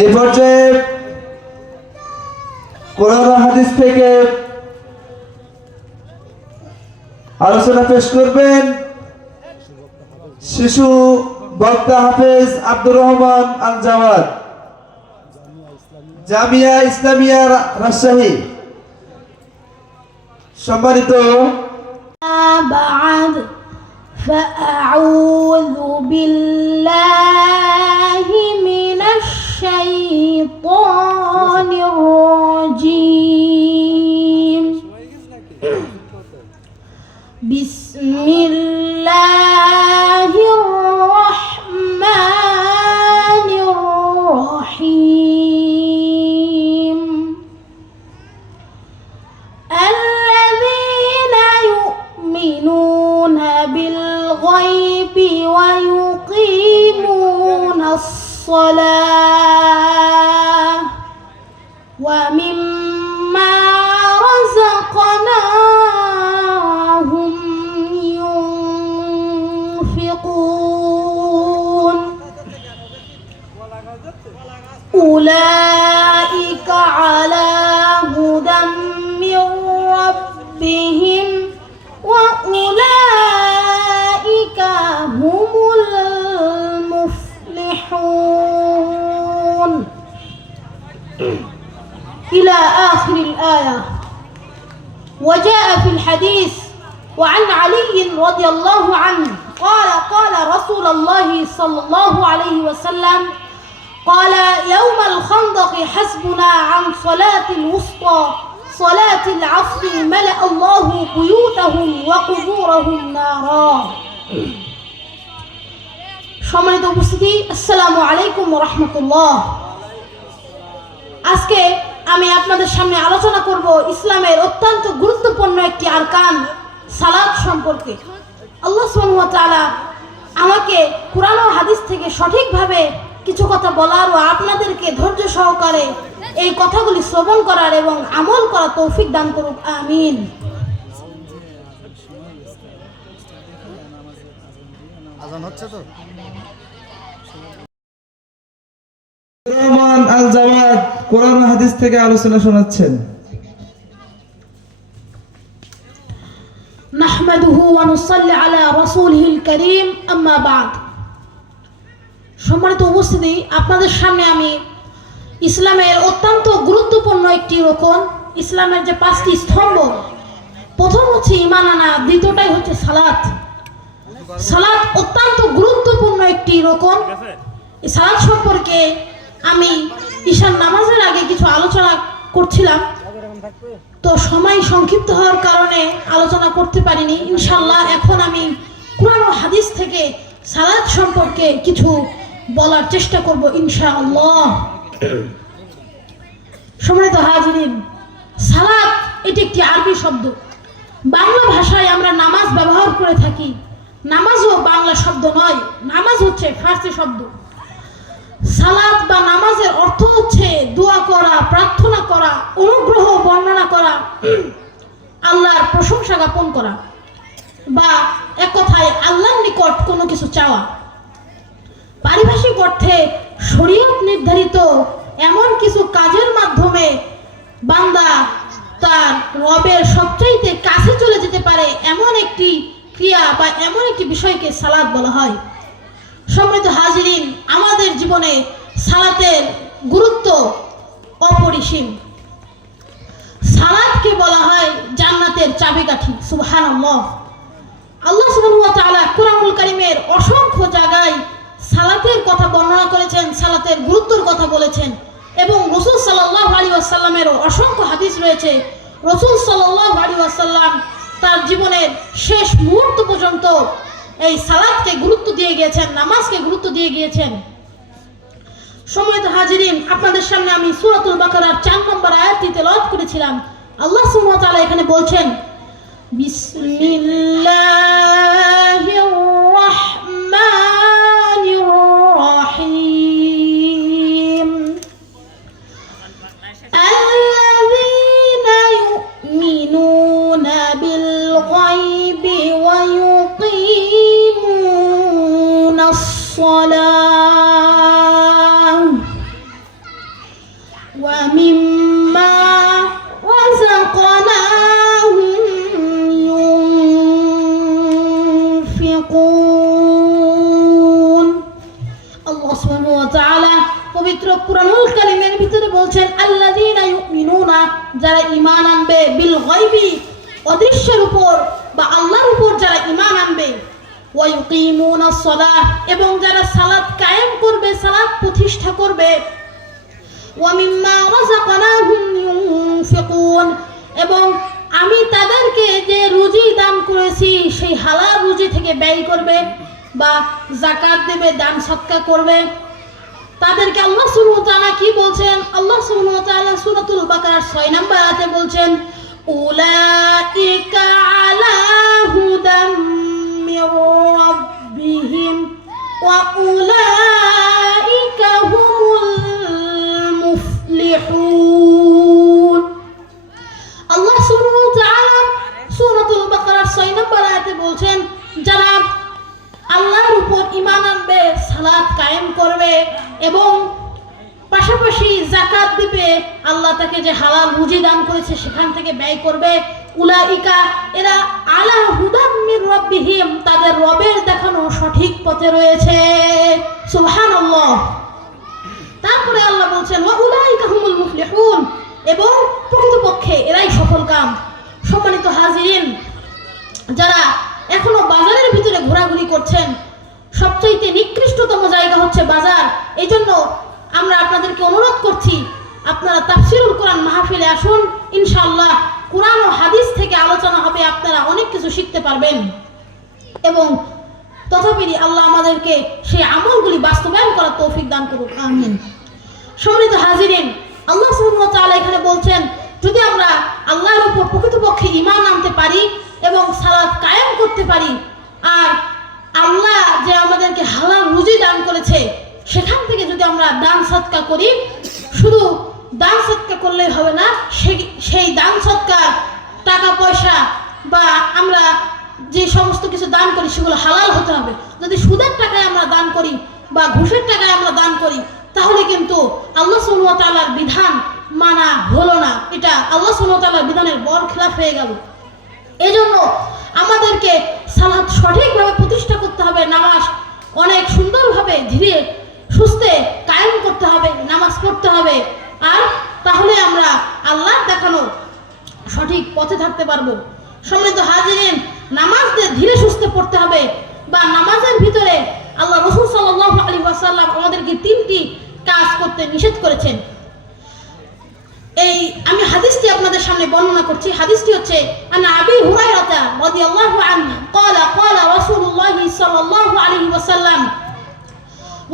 এই পর্যায়ে কোরআন ও হাদিস থেকে আলোচনা পেশ করবেন শিশু বক্তা হাফেজ আব্দুর রহমান আল জাওয়াদ, জামিয়া ইসলামিয়া রাজশাহী। সম্মানিত بعد فأعوذ بالله من الشيطان الرجيم بسم الله الرحمن الرحيم الذين يؤمنون بالغيب ويقيمون الصلاة ومما رزقناهم ينفقون أولئك على هدى من ربهم وأولئك هم المفلحون إلى آخر الآية. وجاء في الحديث وعن علي رضي الله عنه قال رسول الله صلى الله عليه وسلم قال يوم الخندق حسبنا عن صلاة الوسطى صلاة العصر ملأ الله بيوتهم وقبورهم نارا. সম্মানিত উপস্থিতি, আসসালামু আলাইকুম ওয়া রাহমাতুল্লাহ। আজকে আমি আপনাদের সামনে আলোচনা করব ইসলামের অত্যন্ত গুরুত্বপূর্ণ একটি আরকান সালাত সম্পর্কে। আল্লাহ সুবহানাহু ওয়া তাআলা আমাকে কুরআন ও হাদিস থেকে সঠিকভাবে কিছু কথা বলার ও আপনাদেরকে ধৈর্য সহকারে এই কথাগুলি শ্রবণ করার এবং আমল করার তৌফিক দান করুক, আমিন। আযান হচ্ছে তো। রহমান আল জাওয়াদ কোরআন ও হাদিস থেকে আলোচনা শোনাচ্ছেন। নাহমাদুহু ওয়া নুসাল্লি আলা রাসূলিহিল কারীম, আম্মা বা'দ। সম্মানিত উপস্থিতি, আপনাদের সামনে আমি ইসলামের অত্যন্ত গুরুত্বপূর্ণ একটি রকম, ইসলামের যে 5টি স্তম্ভ, প্রথম হচ্ছে ঈমান আনা, দ্বিতীয়টাই হচ্ছে সালাত। সালাত অত্যন্ত গুরুত্বপূর্ণ একটি রকম। এই সালাত সম্পর্কে আমি ঈশার নামাজের আগে কিছু আলোচনা করছিলাম, তো সময় সংক্ষিপ্ত হওয়ার কারণে আলোচনা করতে পারিনি। ইনশাআল্লাহ এখন আমি কুরআন ও হাদিস থেকে সালাত সম্পর্কে কিছু বলার চেষ্টা করব ইনশাআল্লাহ। সম্মানিত হাজিরিন, সালাত এটি একটি আরবি শব্দ। বাংলা ভাষায় আমরা নামাজ ব্যবহার করে থাকি। নামাজও বাংলা শব্দ নয়, নামাজ হচ্ছে ফার্সি শব্দ। সালাত বা নামাজের অর্থ হচ্ছে দোয়া করা, প্রার্থনা করা, অনুগ্রহ বর্ণনা করা, আল্লাহর প্রশংসা জ্ঞাপন করা, বা এক কথায় আল্লাহর নিকট কোনো কিছু চাওয়া। পারিভাষিক অর্থে শরীয়ত নির্ধারিত এমন কিছু কাজের মাধ্যমে বান্দা তার রবের সবচাইতে কাছে চলে যেতে পারে এমন একটি ক্রিয়া বা এমন একটি বিষয়কে সালাত বলা হয়। সম্মানিত হাজিরিন, আমাদের জীবনে সালাতের গুরুত্ব অপরিসীম। সালাতকে বলা হয় জান্নাতের চাবিকাঠি। সুবহানাল্লাহ। আল্লাহ সুবহানাহু ওয়া তাআলা কুরআনুল কারীমের অসংখ্য জায়গায় সালাতের কথা বর্ণনা করেছেন, সালাতের গুরুত্বের কথা বলেছেন, এবং রাসূল সাল্লাল্লাহু আলাইহি ওয়াসাল্লামেরও অসংখ্য হাদিস রয়েছে। রাসূল সাল্লাল্লাহু আলাইহি ওয়াসাল্লাম তার জীবনের শেষ মুহূর্ত পর্যন্ত এই সালাতকে গুরুত্ব দিয়ে গিয়েছেন, নামাজকে গুরুত্ব দিয়ে গিয়েছেন। সম্মানিত হাজিরিন, আপনাদের সামনে আমি সূরাতুল বাকারার 4 নম্বর আয়াতটি তেলাওয়াত করেছিলাম। আল্লাহ সুবহানাহু ওয়া তাআলা এখানে বলছেন, বিসমিল্লাহির রাহমানির রহিম আল্লাযীনা ইউমিনুনা বিল গায়বি ওয়া ইউকিমুনাস সালাহ ومما رزقناهم ينفقون আল্লাহ সুবহানাহু ওয়া তাআলা পবিত্র কুরআনুল কারীমের ভিতরে বলছেন আল্লাযীনা ইউমিনুনা, যারা ঈমান আনবে, বিল গায়বি, অদৃশ্যের উপর বা আল্লাহর উপর যারা ঈমান আনবে, ওয়া ইউকিমুনাস সালাহ, এবং যারা সালাত কায়েম করবে, সালাত প্রতিষ্ঠা করবে, ওয়া মিম্মা রাযাকনাহুম ইউনফিকুন, এবং আমি তাদেরকে যে রুজি দান করেছি সেই হালাল রুজি থেকে ব্যয় করবে বা যাকাত দেবে, দান সদকা করবে, তাদেরকে আল্লাহ সুবহানাহু ওয়া তাআলা কি বলছেন? আল্লাহ সুবহানাহু ওয়া তাআলা সূরাতুল বাকারার 6 নম্বর আয়াতে বলছেন উলাইকা আলা হুদাম মির রাব্বিহিম ওয়া উলাইকা হুমুল মুফলিহুন। আল্লাহ সুবহানাহু ওয়া তাআলা সূরাতুল বাকারার 6 নম্বর আয়াতে বলছেন যারা আল্লাহর উপর ঈমান আনবে, সালাত কায়েম করবে এবং পাশাপাশি যাকাত দিবে, আল্লাহ তাকে যে হালাল রুজি দান করেছে সেখান থেকে ব্যয় করবে, উলাইকা, এরা আলা হুদাম মির রাব্বিহিম, তাদের রবের দেখানো সঠিক পথে রয়েছে। সুবহানাল্লাহ। তারপরে আল্লাহ বলছেন ওয়া উলাইকা হুমুল মুফলিহুন, এবং প্রকৃতপক্ষে এরাই সফলকাম। সম্মানিত হাজিরিন, যারা এখনো বাজারের ভিতরে ঘোরাঘুরি করছেন, সবচাইতে নিকৃষ্টতম জায়গা হচ্ছে বাজার। এই জন্য আমরা আপনাদেরকে অনুরোধ করছি, আপনারা তাফসীরুল কোরআন মাহফিলে আসুন, ইনশাআল্লাহ কোরআন ও হাদিস থেকে আলোচনা হবে, আপনারা অনেক কিছু শিখতে পারবেন এবং তথাপি আল্লাহ আমাদেরকে সেই আমলগুলি বাস্তবায়ন করার তৌফিক দান করুন, আমিন। সম্মানিত হাজিরিন, আল্লাহ সুবহানাহু ওয়া তাআলা এখানে বলছেন যদি আমরা আল্লাহর উপর প্রকৃতপক্ষে ঈমান আনতে পারি এবং সালাত কায়েম করতে পারি, আর আল্লাহ যে আমাদেরকে হালাল রুজি দান করেছে সেখান থেকে যদি আমরা দান সদকা করি, শুধু দান সদকা করলেই হবে না, সেই দান সদকার টাকা পয়সা বা আমরা যে সমস্ত কিছু দান করি সেগুলো হালাল হতে হবে। যদি সুদের টাকায় আমরা দান করি বা ঘুষের টাকায় আমরা দান করি, তাহলে কিন্তু আল্লাহ সুবহানাহু ওয়া তাআলার বিধান মানা হলো না, এটা আল্লাহ সুবহানাহু ওয়া তাআলার বিধানের বরখেলাপ হয়ে গেল। এজন্য আমাদেরকে সালাত সঠিকভাবে প্রতিষ্ঠা করতে হবে, নামাজ অনেক সুন্দরভাবে ধীরে সুস্থে কায়েম করতে হবে, নামাজ পড়তে হবে, আর তাহলে আমরা আল্লাহর দেখানো সঠিক পথে থাকতে পারবো। সম্মানিত হাজিরিন, নামাজকে ধীরে সুস্থে পড়তে হবে বা নামাজের ভিতরে আল্লাহ রাসূল সাল্লাল্লাহু আলাইহি ওয়াসাল্লাম আমাদেরকে 3টি কাজ করতে নিষেধ করেছেন। এই আমি হাদিসটি আপনাদের সামনে বর্ণনা করছি। হাদিসটি হচ্ছে আন আবি হুরায়রা রাদিয়াল্লাহু আনহু قال قال رسول الله صلى الله عليه وسلم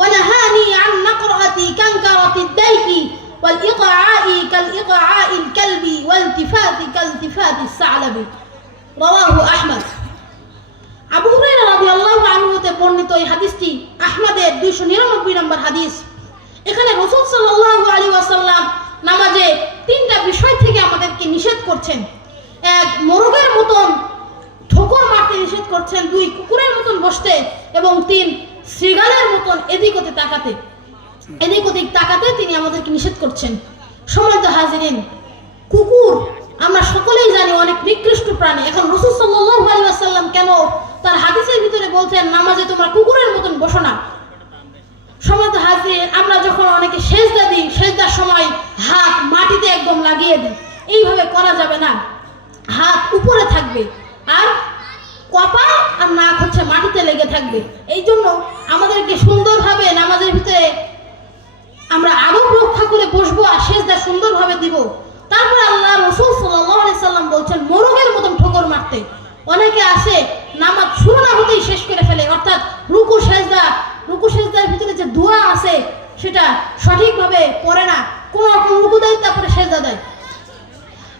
ونهاني عن نقرة كنكرة الديك والإقعاء كالإقعاء الكلب والتفات كالتفات الثعلب رواه أحمد। আবু হুরায়রা রাদিয়াল্লাহু আনহু তে বর্ণিত এই হাদিসটি আহমদের 299 নম্বর হাদিস। এখানে রাসূল সাল্লাল্লাহু আলাইহি ওয়াসাল্লাম নামাজে 3টা বিষয় থেকে আমাদেরকে নিষেধ করছেন। 1, মোরগের মতন ঠোকর মারতে নিষেধ করছেন, 2, কুকুরের মতন বসতে, এবং 3, শৃগালের মতন এদিক ওদিক তাকাতে তিনি আমাদেরকে নিষেধ করছেন। সম্মানিত হাজিরিন, কুকুর আমরা সকলেই জানি অনেক নিকৃষ্ট প্রাণী। এখন রাসূল সাল্লাল্লাহু আলাইহি ওয়াসাল্লাম কেন তার হাদিসের ভিতরে বলছেন নামাজে তোমরা কুকুরের মতন বসো না? সম্মানিত হাজিরিন, আমরা যখন অনেকে সেজদা দিই, সেজদার সময় হাত মাটিতে একদম লাগিয়ে দিই, এইভাবে করা যাবে না। হাত উপরে থাকবে আর কপাল আর নাক হচ্ছে মাটিতে লেগে থাকবে। এই জন্য আমাদেরকে সুন্দরভাবে নামাজের ভিতরে আমরা আদব রক্ষা করে বসবো আর সেজদা সুন্দরভাবে দিব। তারপর আল্লাহ রাসূল সাল্লাল্লাহু আলাইহি সাল্লাম বলছেন মোরগের মতন ঠোকর মারতে। অনেকে আছে নামাজ শুরু না হতেই শেষ করে ফেলে, অর্থাৎ রুকু সেজদার ভিতরে যে দোয়া আছে সেটা সঠিকভাবে পড়ে না, কোন রকম রুকু দেয় তারপরে সেজদা দেয়।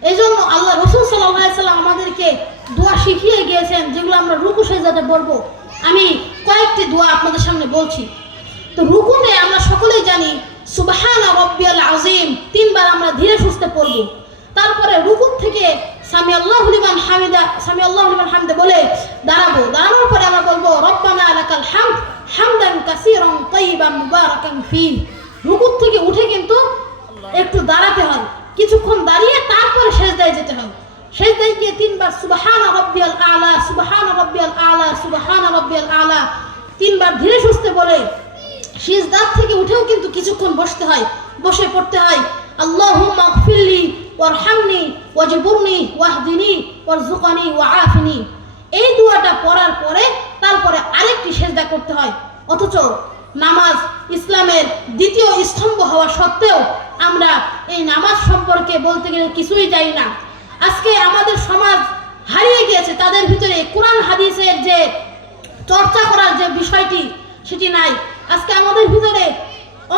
এই জন্য আল্লাহ রাসূল সাল্লাল্লাহু আলাইহি সাল্লাম আমাদেরকে দোয়া শিখিয়ে গিয়েছেন যেগুলো আমরা রুকু সেজদাতে পড়বো। আমি কয়েকটি দোয়া আপনাদের সামনে বলছি। তো রুকুতে আমরা সকলেই জানি সুবহানা রাব্বিয়াল আযীম 3 বার আমরা ধীরে সুস্থে পড়বো। তারপরে রুকু থেকে সামি আল্লাহু লিমান হামিদা বলে দাঁড়াবো। দাঁড়ানোর পরে আমরা বলবো রব্বানা লাকাল হামদ হামদান কাসীরান তাইয়িবান মুবারাকান ফি। রুকু থেকে উঠে কিন্তু একটু দাঁড়ায় সেজদায় যেতে হয়। সেজদায় গিয়ে 3 বার সুবহানা রাব্বিয়াল আলা, সুবহানা রাব্বিয়াল আলা, সুবহানা রাব্বিয়াল আলা 3 বার ধীরে সুস্থে বলে সিজদা থেকে উঠেও কিন্তু কিছুক্ষণ বসতে হয়, বসে পড়তে হয় আল্লাহুম্মা গফিরলি ওয়ারহামনি ওয়াজবুরনি ওয়াহদিনি ওয়ারযুকনি ওয়াআফিনি। এই দোয়াটা পড়ার পরে তারপরে আরেকটি সিজদা করতে হয়। অথচ নামাজ ইসলামের দ্বিতীয় স্তম্ভ হওয়া সত্ত্বেও আমরা এই নামাজ সম্পর্কে বলতে গেলে কিছুই জানি না। আজকে আমাদের সমাজ হারিয়ে গিয়েছে, তাদের ভিতরে কোরআন হাদিসের যে চর্চা করার যে বিষয়টি সেটি নাই। আজকে আমাদের ভিতরে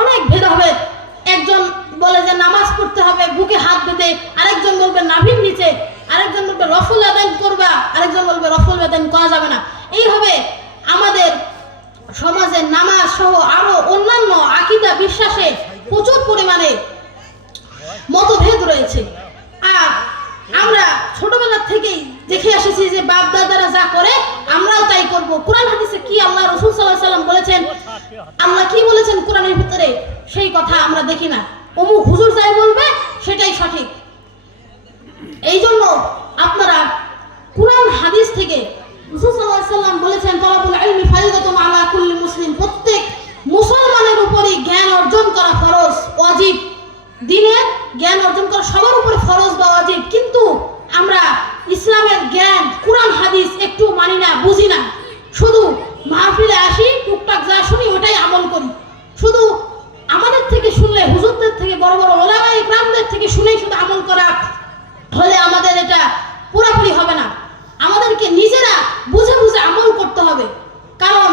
অনেক ভেদাভেদ। একজন বলে যে নামাজ পড়তে হবে বুকে হাত বেঁধে, আরেকজন বলবে নাভির নিচে, আরেকজন বলবে রফুল আদান করবা, আরেকজন বলবে রফুল আদান করা যাবে না। এইভাবে আমাদের সমাজে নামাজ সহ আরো অন্যান্য আকীদা বিশ্বাসে প্রচুর পরিমাণে মতভেদ রয়েছে। আর আমরা ছোটবেলা থেকেই দেখে এসেছি যে বাপ দাদারা যা করে আমরাও তাই করব। কোরআন হাদিসে কি আল্লাহ রাসূল সাল্লাল্লাহু আলাইহি ওয়াসাল্লাম বলেছেন, আল্লাহ কি বলেছেন কোরআনের ভিতরে, সেই কথা আমরা দেখি না। অমুক হুজুর যাই বলবে সেটাই সঠিক। এই জন্য আপনারা কোরআন হাদিস থেকে রাসূল সাল্লাল্লাহু আলাইহি ওয়াসাল্লাম বলেছেন তালাবুল ইলমি ফারিদাতুন আলা কুল্লি মুসলিম, প্রত্যেক মুসলমানের উপরই জ্ঞান অর্জন করা ফরজ, ওয়াজিব। দিনের জ্ঞান অর্জন করা সবার উপরে ফরজ বা ওয়াজিব। কিন্তু আমরা ইসলামের জ্ঞান কোরআন হাদিস একটু মানি না, বুঝি না। শুধু মাহফিলে আসি, টুকটাক যা শুনি ওটাই আমল করি। শুধু আমাদের থেকে শুনলে, হুজুরদের থেকে, বড় বড় ওলামায়ে ইকরামদের থেকে শুনেই শুধু আমল করা হলে আমাদের এটা পুরোপুরি হবে না। আমাদেরকে নিজেরা বুঝে বুঝে আমল করতে হবে। কারণ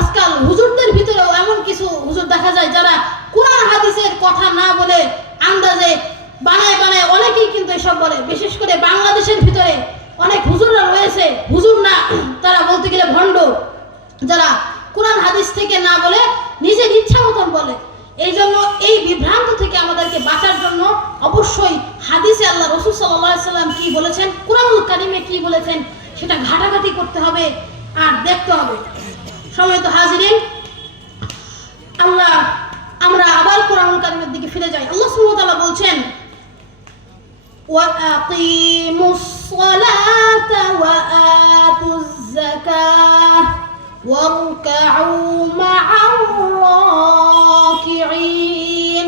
আজকাল হুজুরদের ভিতরেও এমন কিছু হুজুর দেখা যায় যারা কোরআন হাদিসের কথা না বলে আন্দাজে বানায় বানায় অনেকেই কিন্তু এসব বলে। বিশেষ করে বাংলাদেশের ভিতরে অনেক হুজুররা রয়েছে, হুজুর না তারা বলতে গেলে ভণ্ড, যারা কোরআন হাদিস থেকে না বলে নিজের ইচ্ছা মতন বলে। এই জন্য এই বিভ্রান্ত থেকে আমাদেরকে বাঁচার জন্য অবশ্যই হাদিসে আল্লাহ রাসূল সাল্লাল্লাহু আলাইহি ওয়াসাল্লাম কি বলেছেন, কোরআনুল কারীমে কি বলেছেন সেটা ঘাটাঘাটি করতে হবে আর দেখতে হবে। সম্মানিত হাজিরিন, আমরা আবার কোরআনুল কারীমের দিকে ফিরে যাই। আল্লাহ সুবহানাহু ওয়া তাআলা বলছেন ওয়াকিমুস সালাতা ওয়া আতুজ যাকাহ ওয়ারকাউ মা'আর রাকিঈন।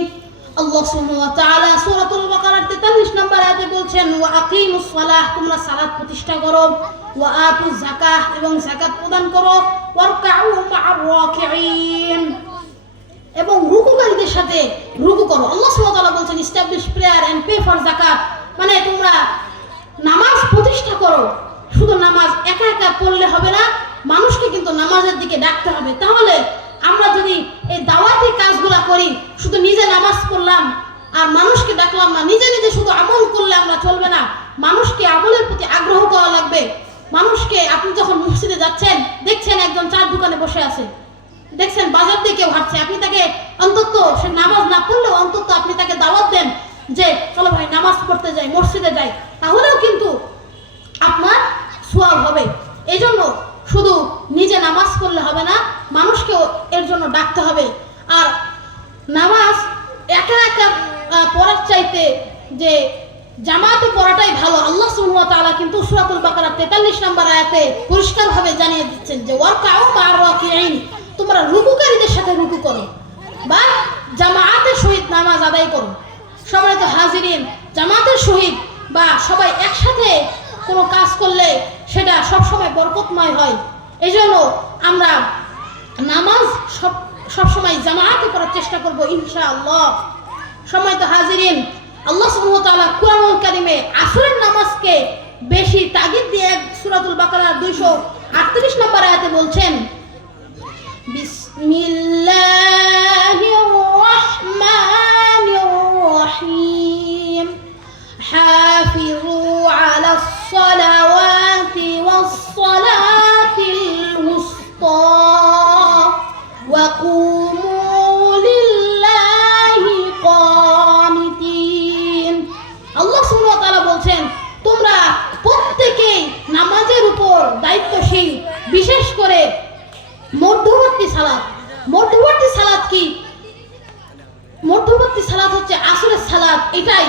আল্লাহ সুবহানাহু ওয়া তাআলা সূরাতুল বাকারার 43 নম্বর আয়াতে বলছেন ওয়াকিমুস সালাহ, তোমরা সালাত প্রতিষ্ঠা করো, ওয়া আতুজ যাকাহ এবং যাকাত প্রদান করো, ওয়ারকাউ মা'আর রাকিঈন এবং রুকুকারীদের সাথে রুকু করো। আল্লাহ সুবহানাহু ওয়া তাআলা বলছেন establish prayer and pay for যাকাত, মানে তোমরা নামাজ প্রতিষ্ঠা করো। শুধু নামাজ একা একা পড়লে হবে না, মানুষকে কিন্তু নামাজের দিকে ডাকতে হবে। তাহলে আমরা যদি এই দাওয়াতি কাজগুলো করি, শুধু নিজে নামাজ পড়লাম আর মানুষকে ডাকলাম না, নিজে নিজে শুধু আমল করলে আমরা চলবে না। মানুষকে আমলের প্রতি আগ্রহ করা লাগবে। মানুষকে, আপনি যখন মসজিদে যাচ্ছেন দেখছেন একজন চার দোকানে বসে আছে, দেখছেন বাজার দিয়ে কেউ হাঁটছে, আপনি তাকে অন্তত, সে নামাজ না পড়লেও অন্তত আপনি তাকে দাওয়াত দেন যে চলো ভাই নামাজ পড়তে যাই, মসজিদে যাই, তাহলেও কিন্তু আপনার সওয়াব হবে। এই জন্য শুধু নিজে নামাজ পড়লে হবে না, মানুষকেও এর জন্য ডাকতে হবে। আর নামাজ একা একা পড়ার চাইতে যে জামাতে পড়াটাই ভালো। আল্লাহ সুবহানাহু ওয়া তাআলা কিন্তু সূরাতুল বাকারা 43 নম্বর আয়াতে পরিষ্কারভাবে জানিয়ে দিচ্ছেন যে ওয়ারকাউ মা'আর রাকিঈন, তোমরা রুকুকারীদের সাথে রুকু করো বা জামাতের সহিত নামাজ আদায় করো। সম্মানিত হাজিরিন, জামাতের সহিত বা সবাই একসাথে কোনো কাজ করলে সেটা সবসময় বরকতময় হয়। এই জন্য আমরা নামাজ সবসময় জামাতে পড়ার চেষ্টা করবো ইনশাআল্লাহ। সম্মানিত হাজিরিন, আল্লাহ সুবহানাহু ওয়া তাআলা কোরআনুল কারীমে আসরের নামাজকে বেশি তাগিদ দিয়ে সূরাতুল বাকারার 238 নম্বর আয়াতে বলছেন বিসমিল্লাহির রাহমানির রাহিম হাফিজু আলাস সালাওয়াতি ওয়াস সালাতিল উসতা ওয়া কুমু লিল্লাহি কানিতিন। আল্লাহ সুবহানাহু ওয়া তাআলা বলছেন তোমরা প্রত্যেকেই নামাজের উপর দায়িত্বশীল, বিশেষ করে মধ্যবর্তী সালাত। মধ্যবর্তী সালাত কি? মধ্যবর্তী সালাত হচ্ছে আসরের সালাত। এটাই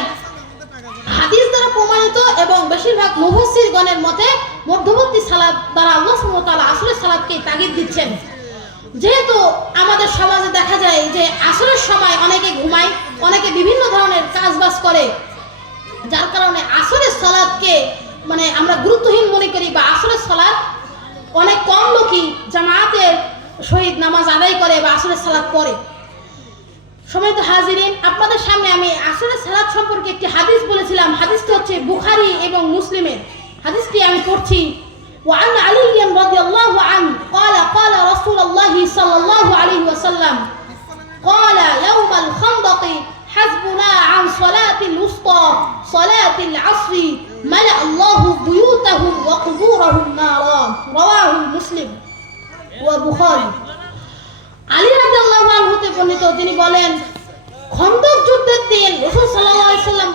হাদিস দ্বারা প্রমাণিত এবং বেশিরভাগ মুফাসসিরগণের মতে মধ্যবর্তী সালাত দ্বারা আল্লাহ সুবহানাহু ওয়া তাআলা আসরের সালাতকে তাগিদ দিচ্ছেন। যেহেতু আমাদের সমাজে দেখা যায় যে আসরের সময় অনেকে ঘুমায়, অনেকে বিভিন্ন ধরনের কাজবাজ করে, যার কারণে আসরের সালাতকে আমরা গুরুত্বহীন মনে করি, বা আসরের সালাত অনেক কম লোকই জামাতের সহিত নামাজ আদায় করে বা আসরের সালাত পড়ে। সম্মানিত হাজিরিন, আপনাদের সামনে আমি আসরের সালাত সম্পর্কে একটি হাদিস বলেছিলাম। হাদিসটি হচ্ছে বুখারী এবং মুসলিমের। হাদিসটি আমি পড়ছি। وعن علي رضي الله عنه قال قال رسول الله صلى الله عليه وسلم قال يوم الخندق حسبنا عن صلاة الوسطى صلاة العصر ملأ الله بيوتهم وقبورهم نارا رواه مسلم وبخاري। আলী রাদিয়াল্লাহু আনহু হতে বর্ণিত, তিনি বলেন, খন্দক যুদ্ধের দিন রাসূল সাল্লাল্লাহু আলাইহি সাল্লাম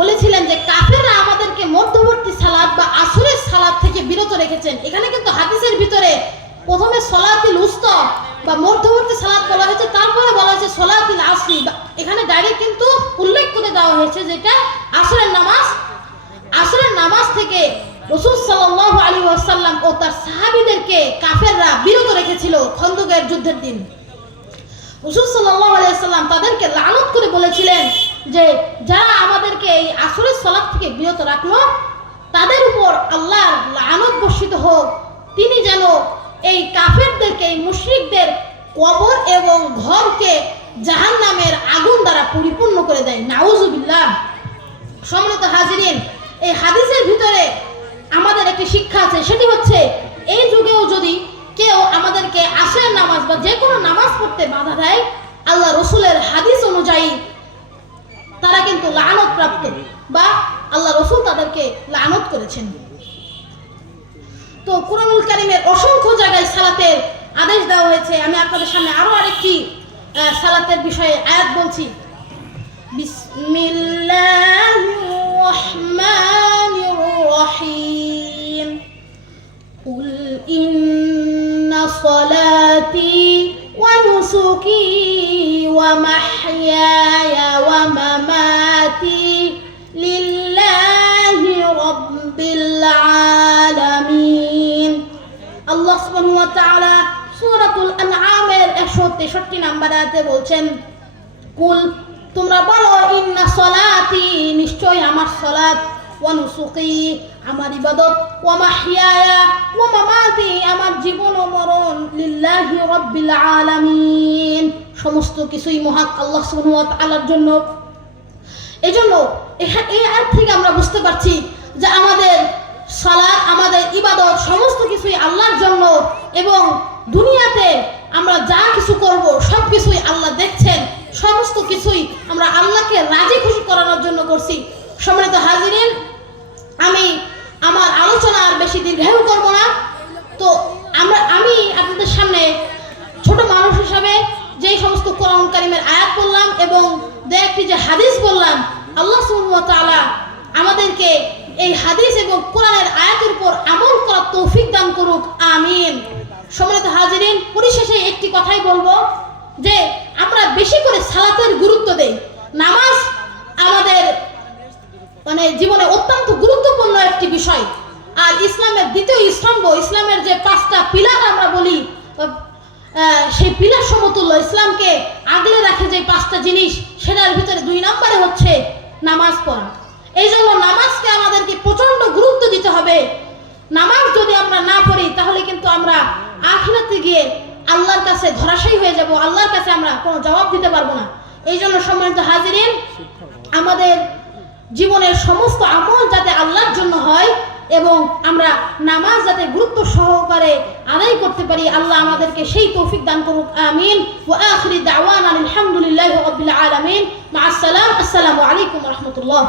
বলেছিলেন যে কাফেররা আমাদেরকে মধ্যবর্তী সালাত বা আসরের সালাত থেকে বিরত রেখেছেন। এখানে কিন্তু হাদিসের ভিতরে প্রথমে সলাতুল উস্তা বা মধ্যবর্তী সালাত বলা হয়েছে, তারপরে বলা হয়েছে সলাতুল আসরি। এখানে ডাইরেক্ট কিন্তু উল্লেখ করে দেওয়া হয়েছে যেটা আসরের নামাজ। আসরের নামাজ থেকে রাসূল সাল্লাল্লাহু আলাইহি ওয়াসাল্লাম ও তার সাহাবীদেরকে কাফেররা বিরত রেখেছিল খন্দকের যুদ্ধের দিন। রাসূল সাল্লাল্লাহু আলাইহি ওয়াসাল্লাম তাদেরকে লানত করে বলেছিলেন যে যারা আমাদেরকে এই আসরের সালাত থেকে বিরত রাখলো তাদের উপর আল্লাহর লানত বর্ষিত হোক। তিনি যেন এই কাফেরদেরকে, এই মুশরিকদের কবর এবং ঘরকে জাহান্নামের আগুন দ্বারা পরিপূর্ণ করে দেয়। নাউজুবিল্লাহ। সম্মানিত হাজিরিন, এই হাদিসের ভিতরে আমাদের একটি শিক্ষা আছে, সেটি হচ্ছে এই যুগেও যদি কেউ আমাদেরকে আসরের নামাজ বা যে কোনো নামাজ পড়তে বাধা দেয়, আল্লাহ রসুলের হাদিস অনুযায়ী তারা কিন্তু লানত প্রাপ্ত, বা আল্লাহ রসুল তাদেরকে লানত করেছেন। তো কুরআনুল কারীমের অসংখ্য জায়গায় সালাতের আদেশ দেওয়া হয়েছে। আমি আপনাদের সামনে আরো আরেকটি সালাতের বিষয়ে আয়াত বলছি। বিসমিল্লাহির রহমানির রহিম। কুল ইন্না সলাতি ওয়া নুসুকি ওয়া মাহইয়ায়া ওয়া মামাতি লিল্লাহি রাব্বিল আলামিন। আল্লাহ সুবহানাহু ওয়া তাআলা সূরাতুল আনআমের 163 নম্বর আয়াতে বলছেন, কুল, তোমরা বলো, ইন্না সলাতি, নিশ্চয় আমার সালাত, ওয়া নুসুকি, আমার ইবাদত, ওয়া মাহইয়ায়া ওয়া মামাতি, আমার জীবন ও মরণ, লিল্লাহি রাব্বিল আলামিন, সমস্ত কিছুই মহান আল্লাহ সুবহানাহু ওয়া তাআলার জন্য। এজন্য এই আয়াত থেকে আমরা বুঝতে পারছি যে আমাদের সালাত, আমাদের ইবাদত সমস্ত কিছুই আল্লাহর জন্য, এবং দুনিয়াতে আমরা যা কিছু করব সব কিছুই আল্লাহ দেখছেন। সমস্ত কিছুই আমরা আল্লাহকে রাজি খুশি করানোর জন্য করছি। সম্মানিত হাজিরিন, আমি আমার আলোচনা আর বেশি দীর্ঘায়ু করব না। তো আমি আপনাদের সামনে ছোট মানুষ হিসাবে যেই সমস্ত কোরআন কারীমের আয়াত বললাম এবং দু একটি যে হাদিস বললাম, আল্লাহ সুবহানাহু ওয়া তাআলা আমাদেরকে এই হাদিস এবং কোরআনের আয়াতের উপর আমল করার তৌফিক দান করুক, আমিন। সম্মানিত হাজিরিন, পরিশেষে একটি কথাই বলবো যে আমরা বেশি করে সালাতের গুরুত্ব দেই। নামাজ আমাদের জীবনে অত্যন্ত গুরুত্বপূর্ণ একটি বিষয়। আর ইসলামের দ্বিতীয় স্তম্ভ, ইসলামের যে 5টা পিলার আমরা বলি, সেই পিলার সমতুল্য ইসলামকে আগলে রাখে যে 5টা জিনিস, সেটার ভিতরে 2 নম্বরে হচ্ছে নামাজ পড়া। এই জন্য নামাজকে আমাদেরকে প্রচন্ড গুরুত্ব দিতে হবে। নামাজ যদি আমরা না পড়ি তাহলে কিন্তু আমরা আখিরাতে গিয়ে আল্লাহর কাছে ধরাশায়ী হয়ে যাব, আল্লাহর কাছে আমরা কোনো জবাব দিতে পারবো না। এই জন্য সম্মানিত হাজিরিন, আমাদের জীবনের সমস্ত আমল যাতে আল্লাহর জন্য হয় এবং আমরা নামাজ যাতে গুরুত্ব সহকারে আদায় করতে পারি, আল্লাহ আমাদেরকে সেই তৌফিক দান করুক, আমিন। ওয়া আখিরি দাওয়ানা আলহামদুলিল্লাহি রাব্বিল আলামিন। মা আসসালাম। আসসালামু আলাইকুম ওয়া রাহমাতুল্লাহ।